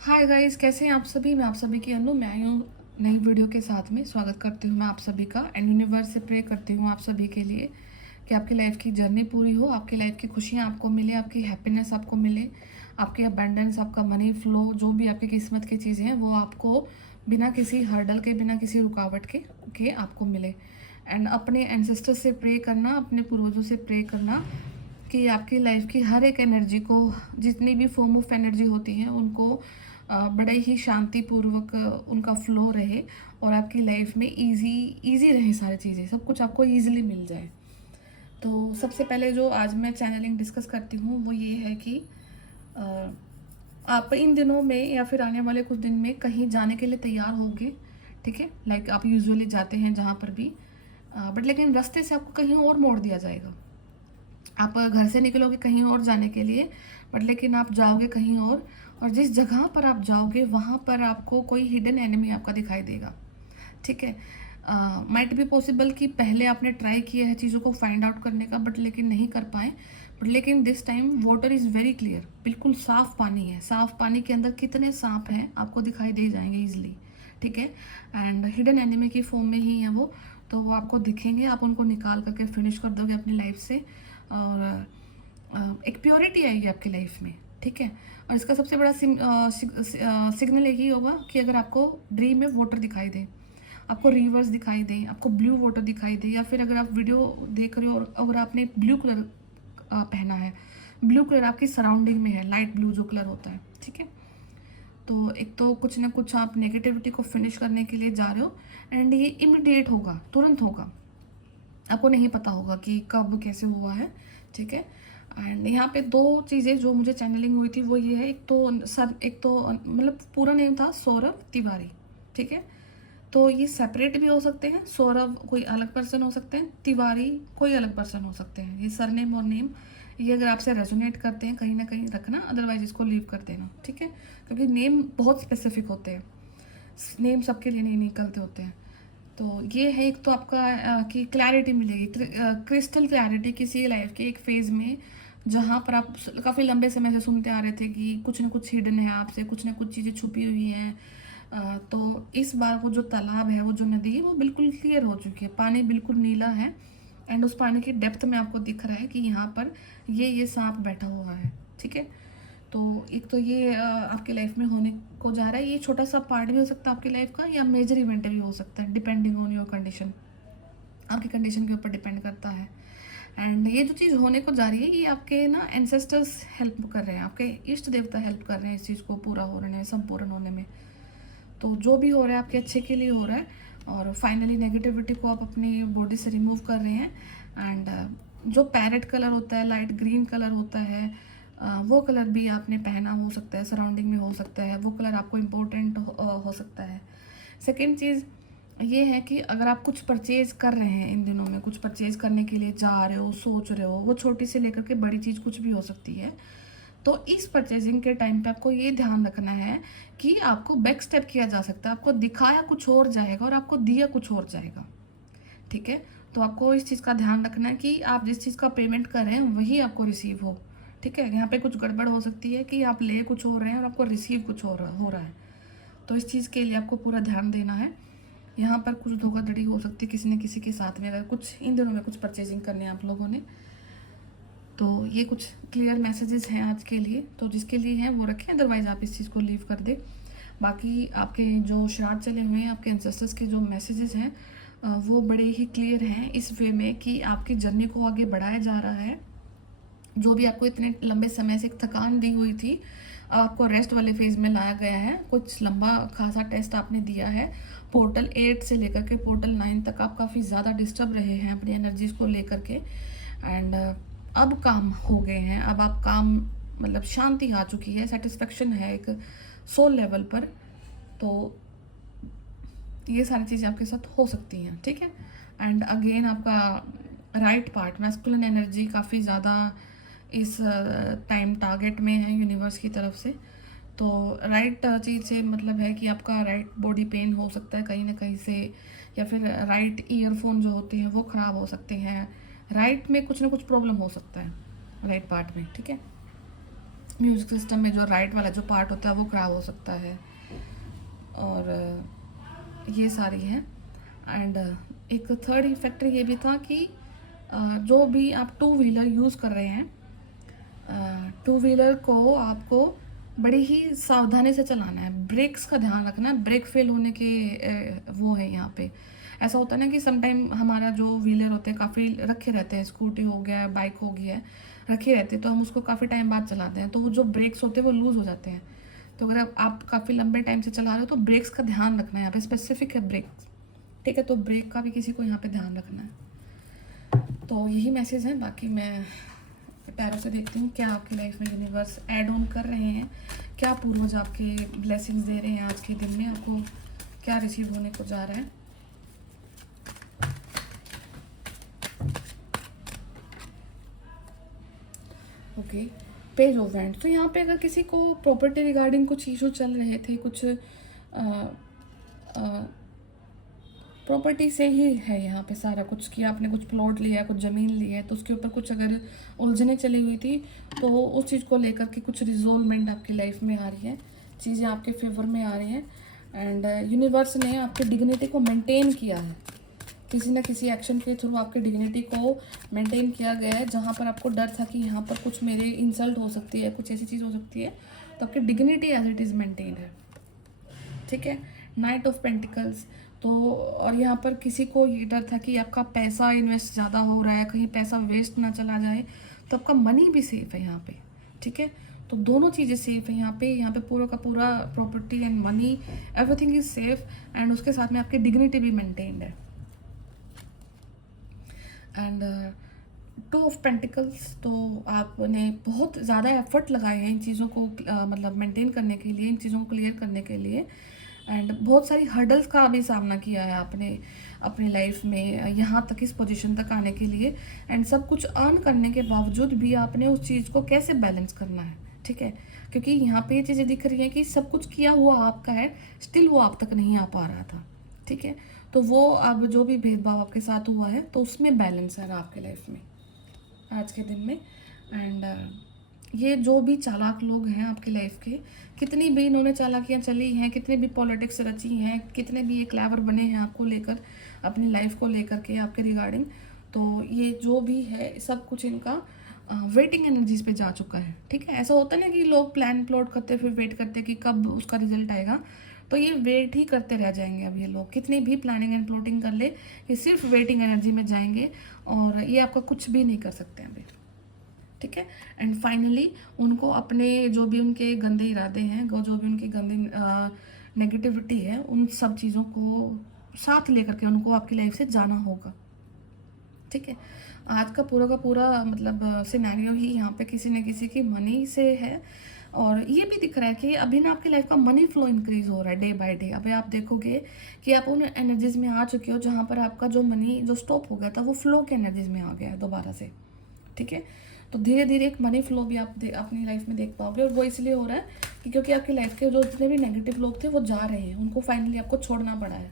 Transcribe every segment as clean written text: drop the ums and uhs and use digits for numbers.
Hi guys, कैसे हैं आप सभी। मैं आप सभी की अनु, मैं आई हूँ नई वीडियो के साथ में। स्वागत करती हूँ मैं आप सभी का एंड यूनिवर्स से प्रे करती हूँ आप सभी के लिए कि आपकी लाइफ की जर्नी पूरी हो, आपकी लाइफ की खुशियाँ आपको मिले, आपकी हैप्पीनेस आपको मिले, आपकी अबंडेंस, आपका मनी फ्लो, जो भी आपकी किस्मत की चीज़ें हैं वो आपको बिना किसी हर्डल के, बिना किसी रुकावट के आपको मिले। एंड अपने एंसेस्टर्स से प्रे करना, अपने पूर्वजों से प्रे करना कि आपकी लाइफ की हर एक एनर्जी को, जितनी भी फॉर्म ऑफ एनर्जी होती है उनको बड़े ही शांतिपूर्वक उनका फ्लो रहे और आपकी लाइफ में इजी इजी रहे, सारी चीज़ें, सब कुछ आपको इजीली मिल जाए। तो सबसे पहले जो आज मैं चैनलिंग डिस्कस करती हूँ वो ये है कि अ, आप इन दिनों में या फिर आने वाले कुछ दिन में कहीं जाने के लिए तैयार होंगे। ठीक है, लाइक आप यूजुअली जाते हैं जहाँ पर भी, बट लेकिन रास्ते से आपको कहीं और मोड़ दिया जाएगा। आप घर से निकलोगे कहीं और जाने के लिए, बट लेकिन आप जाओगे कहीं और जिस जगह पर आप जाओगे वहाँ पर आपको कोई हिडन एनिमी आपका दिखाई देगा। ठीक है, माइट बी पॉसिबल कि पहले आपने ट्राई किया है चीज़ों को फाइंड आउट करने का, बट लेकिन नहीं कर पाए। बट लेकिन this time water is very clear, बिल्कुल साफ़ पानी है। साफ़ पानी के अंदर कितने सांप हैं आपको दिखाई दे जाएंगे ईजिली। ठीक है, एंड हिडन एनिमी की फॉर्म में ही है वो, तो वो आपको दिखेंगे, आप उनको निकाल करके फिनिश कर दोगे अपनी लाइफ से। और एक प्योरिटी आएगी आपकी लाइफ में। ठीक है, और इसका सबसे बड़ा सिग्नल यही होगा कि अगर आपको ड्रीम में वाटर दिखाई दे, आपको रिवर्स दिखाई दे, आपको ब्लू वाटर दिखाई दे, या फिर अगर आप वीडियो देख रहे हो और अगर आपने ब्लू कलर पहना है, ब्लू कलर आपकी सराउंडिंग में है, लाइट ब्लू जो कलर होता है। ठीक है, तो एक तो कुछ ना कुछ आप नेगेटिविटी को फिनिश करने के लिए जा रहे हो, एंड ये इमिडिएट होगा, तुरंत होगा, आपको नहीं पता होगा कि कब कैसे हुआ है। ठीक है, एंड यहाँ पे दो चीज़ें जो मुझे चैनलिंग हुई थी वो ये है, एक तो मतलब पूरा नेम था सौरभ तिवारी। ठीक है, तो ये सेपरेट भी हो सकते हैं, सौरभ कोई अलग पर्सन हो सकते हैं, तिवारी कोई अलग पर्सन हो सकते हैं। ये सरनेम और नेम, ये अगर आपसे रेजोनेट करते हैं कहीं ना कहीं रखना, अदरवाइज इसको लीव कर देना। ठीक है, क्योंकि नेम बहुत स्पेसिफिक होते हैं, नेम सबके लिए नहीं निकलते होते हैं। तो ये है, एक तो आपका कि क्लैरिटी मिलेगी, क्रिस्टल क्लैरिटी किसी लाइफ के एक फेज़ में जहाँ पर आप काफ़ी लंबे समय से सुनते आ रहे थे कि कुछ ना कुछ हिडन है आपसे, कुछ ना कुछ चीज़ें छुपी हुई हैं। तो इस बार वो जो तालाब है, वो जो नदी है, वो बिल्कुल क्लियर हो चुकी है, पानी बिल्कुल नीला है, एंड उस पानी की डेप्थ में आपको दिख रहा है कि यहाँ पर ये सांप बैठा हुआ है। ठीक है, तो एक तो ये आपकी लाइफ में होने को जा रहा है, ये छोटा सा पार्ट भी हो सकता है आपकी लाइफ का, या मेजर इवेंट भी हो सकता है, डिपेंडिंग ऑन योर कंडीशन, आपकी कंडीशन के ऊपर डिपेंड करता है। एंड ये जो चीज़ होने को जा रही है, ये आपके ना एंसेस्टर्स हेल्प कर रहे हैं, आपके इष्ट देवता हेल्प कर रहे हैं इस चीज़ को पूरा होने में, संपूर्ण होने में। तो जो भी हो रहा है आपके अच्छे के लिए हो रहा है, और फाइनली नेगेटिविटी को आप अपनी बॉडी से रिमूव कर रहे हैं। एंड जो पैरेट कलर होता है, लाइट ग्रीन कलर होता है, वो कलर भी आपने पहना हो सकता है, सराउंडिंग में हो सकता है, वो कलर आपको इम्पोर्टेंट हो सकता है। सेकेंड चीज़ ये है कि अगर आप कुछ परचेज़ कर रहे हैं इन दिनों में, कुछ परचेज़ करने के लिए जा रहे हो, सोच रहे हो, वो छोटी से लेकर के बड़ी चीज़ कुछ भी हो सकती है, तो इस परचेजिंग के टाइम पे आपको ये ध्यान रखना है कि आपको बैक स्टेप किया जा सकता है, आपको दिखाया कुछ और जाएगा और आपको दिया कुछ और जाएगा। ठीक है, तो आपको इस चीज़ का ध्यान रखना है कि आप जिस चीज़ का पेमेंट कर रहे हैं वही आपको रिसीव हो। ठीक है, यहाँ पे कुछ गड़बड़ हो सकती है कि आप ले कुछ हो रहे हैं और आपको रिसीव कुछ हो रहा है, तो इस चीज़ के लिए आपको पूरा ध्यान देना है। यहाँ पर कुछ धोखाधड़ी हो सकती है किसी न किसी के साथ में, अगर कुछ इन दिनों में कुछ परचेजिंग करनी है आप लोगों ने। तो ये कुछ क्लियर मैसेजेस हैं आज के लिए, तो जिसके लिए हैं वो रखें, अदरवाइज आप इस चीज़ को लीव कर दें। बाकी आपके जो श्राद्ध चले हुए हैं, आपके एंसेस्टर्स के जो मैसेजेस हैं, वो बड़े ही क्लियर हैं इस वे में कि आपकी जर्नी को आगे बढ़ाया जा रहा है। जो भी आपको इतने लंबे समय से एक थकान दी हुई थी, आपको रेस्ट वाले फेज़ में लाया गया है। कुछ लंबा खासा टेस्ट आपने दिया है, पोर्टल 8 से लेकर के पोर्टल 9 तक आप काफ़ी ज़्यादा डिस्टर्ब रहे हैं अपनी एनर्जीज़ को लेकर के, एंड अब काम हो गए हैं, अब आप काम, मतलब शांति आ चुकी है, सेटिस्फेक्शन है एक सोल लेवल पर। तो ये सारी चीज़ें आपके साथ हो सकती हैं। ठीक है, एंड अगेन आपका राइट पार्ट, मैस्कुलिन एनर्जी काफ़ी ज़्यादा इस टाइम टारगेट में है यूनिवर्स की तरफ से। तो राइट चीज़ से मतलब है कि आपका राइट बॉडी पेन हो सकता है कहीं ना कहीं से, या फिर राइट ईयरफोन जो होते हैं वो ख़राब हो सकते हैं, राइट में कुछ ना कुछ प्रॉब्लम हो सकता है राइट पार्ट में। ठीक है, म्यूज़िक सिस्टम में जो राइट वाला जो पार्ट होता है वो ख़राब हो सकता है, और ये सारी है। एंड एक थर्ड फैक्टर ये भी था कि जो भी आप टू व्हीलर यूज़ कर रहे हैं, टू व्हीलर को आपको बड़ी ही सावधानी से चलाना है, ब्रेक्स का ध्यान रखना है। ब्रेक फेल होने के वो है यहाँ पे। ऐसा होता है ना कि समटाइम हमारा जो व्हीलर होते हैं काफ़ी रखे रहते हैं, स्कूटी हो गया है, बाइक हो गया है, रखे रहते हैं, तो हम उसको काफ़ी टाइम बाद चलाते हैं, तो वो जो ब्रेक्स होते हैं वो लूज़ हो जाते हैं। तो अगर आप काफ़ी लंबे टाइम से चला रहे हो तो ब्रेक्स का ध्यान रखना है, यहाँ पे स्पेसिफिक है ब्रेक्स, ठीक है। तो ब्रेक का भी किसी को यहाँ पे ध्यान रखना है। तो यही मैसेज है। बाकी मैं टैरो से देखती हूँ क्या आपकी लाइफ में यूनिवर्स ऐड ऑन कर रहे हैं, क्या पूर्वज आपके ब्लेसिंग्स दे रहे हैं आज के दिन में, आपको क्या रिसीव होने को जा रहा है। Okay, page of wand. तो यहाँ पे अगर किसी को प्रॉपर्टी रिगार्डिंग कुछ इशू चल रहे थे, कुछ प्रॉपर्टी से ही है यहाँ पे सारा कुछ, कि आपने कुछ प्लॉट लिया, कुछ ज़मीन ली है, तो उसके ऊपर कुछ अगर उलझने चली हुई थी, तो उस चीज़ को लेकर के कुछ रिजोल्वमेंट आपकी लाइफ में आ रही है, चीज़ें आपके फेवर में आ रही हैं। एंड यूनिवर्स ने आपकी डिग्निटी को मेंटेन किया है, किसी न किसी एक्शन के थ्रू आपकी डिग्निटी को मेंटेन किया गया है। जहाँ पर आपको डर था कि यहाँ पर कुछ मेरे इंसल्ट हो सकती है, कुछ ऐसी चीज़ हो सकती है, तो आपकी dignity as it is maintain है, ठीक है। Knight of pentacles. तो और यहाँ पर किसी को ये डर था कि आपका पैसा इन्वेस्ट ज़्यादा हो रहा है, कहीं पैसा वेस्ट ना चला जाए, तो आपका मनी भी सेफ है यहाँ पे, ठीक है। तो दोनों चीज़ें सेफ है यहाँ पे पूरा का पूरा property and money, everything is safe, and उसके साथ में आपकी डिग्निटी भी मेंटेन्ड है। एंड टू ऑफ पेंटिकल्स, तो आपने बहुत ज़्यादा एफर्ट लगाए हैं इन चीज़ों को मतलब मेंटेन करने के लिए, इन चीज़ों को क्लियर करने के लिए, एंड बहुत सारी हर्डल्स का भी सामना किया है आपने अपनी लाइफ में यहाँ तक, इस पोजीशन तक आने के लिए। एंड सब कुछ अर्न करने के बावजूद भी आपने उस चीज़ को कैसे बैलेंस करना है, ठीक है। क्योंकि यहाँ पे ये चीज़ें दिख रही हैं कि सब कुछ किया हुआ आपका है, स्टिल वो आप तक नहीं आ पा रहा था, ठीक है। तो वो अब जो भी भेदभाव आपके साथ हुआ है, तो उसमें बैलेंस है आपके लाइफ में आज के दिन में। एंड ये जो भी चालाक लोग हैं आपकी लाइफ के, कितनी भी इन्होंने चालाकियाँ चली हैं, कितने भी पॉलिटिक्स रची हैं, कितने भी ये क्लेवर बने हैं आपको लेकर, अपनी लाइफ को लेकर के आपके रिगार्डिंग, तो ये जो भी है सब कुछ इनका वेटिंग एनर्जीज पे जा चुका है, ठीक है। ऐसा होता है ना कि लोग प्लान प्लॉट करते फिर वेट करते कि कब उसका रिजल्ट आएगा, तो ये वेट ही करते रह जाएंगे। अब ये लोग कितनी भी प्लानिंग एंड प्लॉटिंग कर ले, ये सिर्फ वेटिंग एनर्जी में जाएंगे, और ये आपका कुछ भी नहीं कर सकते अभी, ठीक है। एंड फाइनली उनको अपने जो भी उनके गंदे इरादे हैं, जो भी उनकी गंदी नेगेटिविटी है, उन सब चीज़ों को साथ लेकर के उनको आपकी लाइफ से जाना होगा, ठीक है। आज का पूरा मतलब सिनेरियो ही यहाँ पे किसी न किसी की मनी से है, और ये भी दिख रहा है कि अभी ना आपकी लाइफ का मनी फ्लो इंक्रीज हो रहा है डे बाय डे। अभी आप देखोगे कि आप उन एनर्जीज में आ चुके हो जहाँ पर आपका जो मनी जो स्टॉप हो गया था, वो फ्लो के एनर्जीज में आ गया है दोबारा से, ठीक है। तो धीरे धीरे एक मनी फ्लो भी आप अपनी लाइफ में देख पाओगे, और वो इसलिए हो रहा है कि क्योंकि आपकी लाइफ के जो जितने भी नेगेटिव लोग थे वो जा रहे हैं, उनको फाइनली आपको छोड़ना पड़ा है,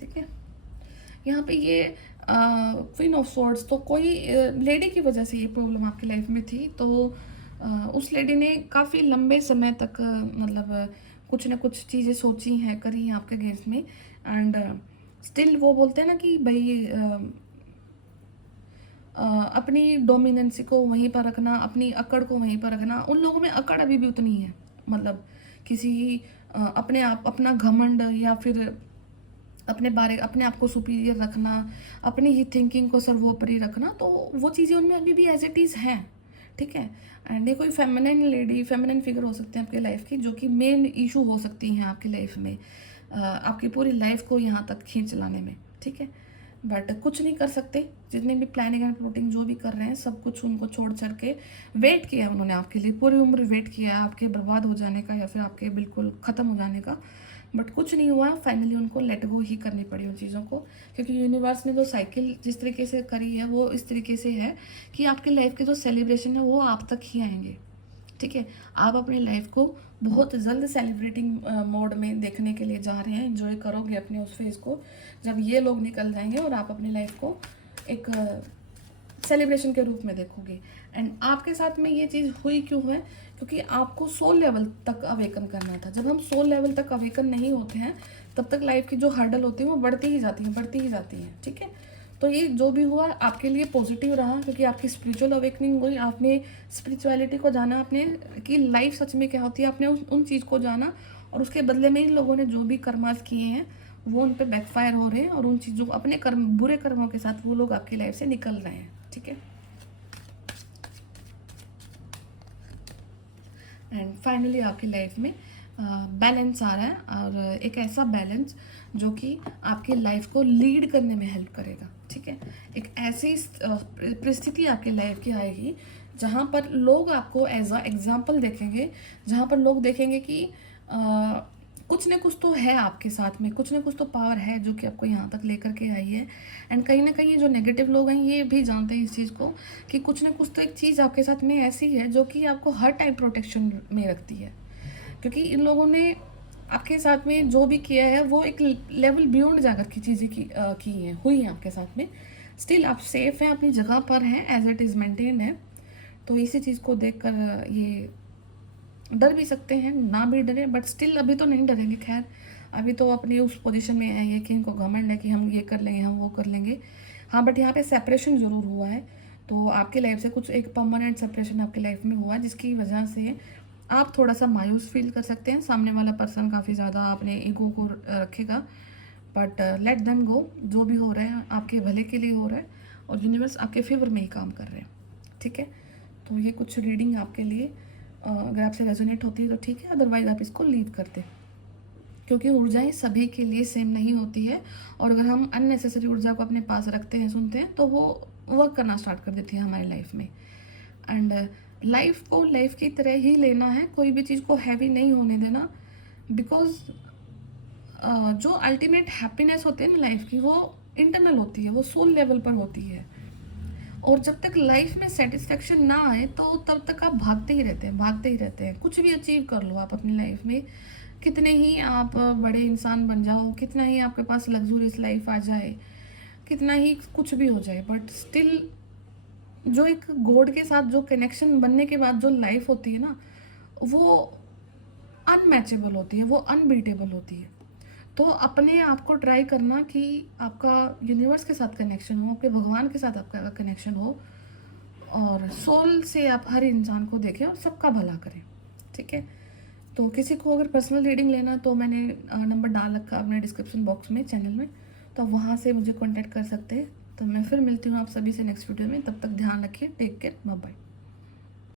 ठीक है। यहाँ पे ये क्वीन ऑफ स्वॉर्ड्स, तो कोई लेडी की वजह से ये प्रॉब्लम आपकी लाइफ में थी, तो उस लेडी ने काफ़ी लंबे समय तक मतलब कुछ ना कुछ चीज़ें सोची हैं, करी हैं आपके अगेंस्ट में, एंड स्टिल वो बोलते हैं ना कि भाई अपनी डोमिनेंसी को वहीं पर रखना, अपनी अकड़ को वहीं पर रखना। उन लोगों में अकड़ अभी भी उतनी है, मतलब किसी अपने आप अपना घमंड, या फिर अपने आप को सुपीरियर रखना, अपनी ही थिंकिंग को सर्वोपरि रखना, तो वो चीज़ें उनमें अभी भी एज इट इज़ हैं, ठीक है। एंड ये कोई फेमिनिन लेडी, फेमिनिन फिगर हो सकते हैं आपकी लाइफ की, जो कि मेन इशू हो सकती हैं आपकी लाइफ में, आपकी पूरी लाइफ को यहाँ तक खींच लाने में, ठीक है। बट कुछ नहीं कर सकते, जितने भी प्लानिंग एंड प्लॉटिंग जो भी कर रहे हैं, सब कुछ उनको छोड़ छाड़ के वेट किया उन्होंने आपके लिए, पूरी उम्र वेट किया आपके बर्बाद हो जाने का, या फिर आपके बिल्कुल ख़त्म हो जाने का, बट कुछ नहीं हुआ। फाइनली उनको लेट गो ही करनी पड़ी उन चीज़ों को, क्योंकि यूनिवर्स ने जो साइकिल जिस तरीके से करी है वो इस तरीके से है कि आपकी लाइफ के जो सेलिब्रेशन है वो आप तक ही आएंगे, ठीक है। आप अपने लाइफ को बहुत जल्द सेलिब्रेटिंग मोड में देखने के लिए जा रहे हैं, एंजॉय करोगे अपने उस फेज को जब ये लोग निकल जाएंगे और आप अपनी लाइफ को एक सेलिब्रेशन के रूप में देखोगे। एंड आपके साथ में ये चीज़ हुई क्यों है, क्योंकि आपको सोल लेवल तक अवेकन करना था। जब हम सोल लेवल तक अवेकन नहीं होते हैं तब तक लाइफ की जो हर्डल होती है वो बढ़ती ही जाती है, बढ़ती ही जाती है, ठीक है। तो ये जो भी हुआ आपके लिए पॉजिटिव रहा, क्योंकि आपकी स्पिरिचुअल अवेकनिंग हुई, आपने स्पिरिचुअलिटी को जाना, आपने कि लाइफ सच में क्या होती है, आपने उन चीज़ को जाना, और उसके बदले में इन लोगों ने जो भी कर्मास किए हैं वो उन पे बैकफायर हो रहे हैं, और उन चीज़ों अपने कर्म, बुरे कर्मों के साथ वो लोग आपकी लाइफ से निकल रहे हैं, ठीक है। एंड फाइनली आपकी लाइफ में बैलेंस आ रहा है, और एक ऐसा बैलेंस जो कि आपकी लाइफ को लीड करने में हेल्प करेगा, ठीक है। एक ऐसी परिस्थिति आपकी लाइफ की आएगी जहाँ पर लोग आपको एज अ एग्जाम्पल देखेंगे, जहाँ पर लोग देखेंगे कि कुछ न कुछ तो है आपके साथ में, कुछ न कुछ तो पावर है जो कि आपको यहाँ तक लेकर के आई है। एंड कहीं ना कहीं जो नेगेटिव लोग हैं ये भी जानते हैं इस चीज़ को कि कुछ न कुछ तो एक चीज़ आपके साथ में ऐसी है जो कि आपको हर टाइम प्रोटेक्शन में रखती है, क्योंकि इन लोगों ने आपके साथ में जो भी किया है वो एक लेवल बियॉन्ड जाकर की चीज़ें की हैं, हुई हैं आपके साथ में। स्टिल आप सेफ हैं, अपनी जगह पर हैं, एज इट इज़ मेंटेन है। तो इसी चीज़ को देखकर ये डर भी सकते हैं, ना भी डरे, बट स्टिल अभी तो नहीं डरेंगे। खैर अभी तो अपनी उस पोजीशन में है कि इनको घमंड है कि हम ये कर लेंगे, हम वो कर लेंगे। हाँ, बट यहाँ पे सेपरेशन ज़रूर हुआ है, तो आपकी लाइफ से कुछ एक परमानेंट सेपरेशन आपकी लाइफ में हुआ, जिसकी वजह से आप थोड़ा सा मायूस फील कर सकते हैं। सामने वाला पर्सन काफ़ी ज़्यादा अपने ईगो को रखेगा, बट लेट देम गो। जो भी हो रहा है आपके भले के लिए हो रहा है, और यूनिवर्स आपके फेवर में ही काम कर रहे हैं, ठीक है। तो ये कुछ रीडिंग आपके लिए अगर आपसे रेजोनेट होती है तो ठीक है, अदरवाइज आप इसको लीव कर दें, क्योंकि ऊर्जाएं सभी के लिए सेम नहीं होती है, और अगर हम अननेसेसरी ऊर्जा को अपने पास रखते हैं, सुनते हैं, तो वो वर्क करना स्टार्ट कर देती है हमारी लाइफ में। एंड लाइफ को लाइफ की तरह ही लेना है, कोई भी चीज़ को हैवी नहीं होने देना, बिकॉज जो अल्टीमेट हैप्पीनेस होती है ना लाइफ की, वो इंटरनल होती है, वो सोल लेवल पर होती है। और जब तक लाइफ में सेटिस्फेक्शन ना आए तो तब तक आप भागते ही रहते हैं, भागते ही रहते हैं। कुछ भी अचीव कर लो आप अपनी लाइफ में, कितने ही आप बड़े इंसान बन जाओ, कितना ही आपके पास लग्जूरियस लाइफ आ जाए, कितना ही कुछ भी हो जाए, बट स्टिल जो एक गॉड के साथ जो कनेक्शन बनने के बाद जो लाइफ होती है ना, वो अनमैचेबल होती है, वो अनबीटेबल होती है। तो अपने आप को ट्राई करना कि आपका यूनिवर्स के साथ कनेक्शन हो, आपके भगवान के साथ आपका कनेक्शन हो, और सोल से आप हर इंसान को देखें और सबका भला करें, ठीक है। तो किसी को अगर पर्सनल रीडिंग लेना तो मैंने नंबर डाल रखा अपने डिस्क्रिप्शन बॉक्स में, चैनल में, तो आप वहाँ से मुझे कॉन्टैक्ट कर सकते हैं। तो मैं फिर मिलती हूँ आप सभी से नेक्स्ट वीडियो में, तब तक ध्यान रखिए, टेक केयर, बाय बाय।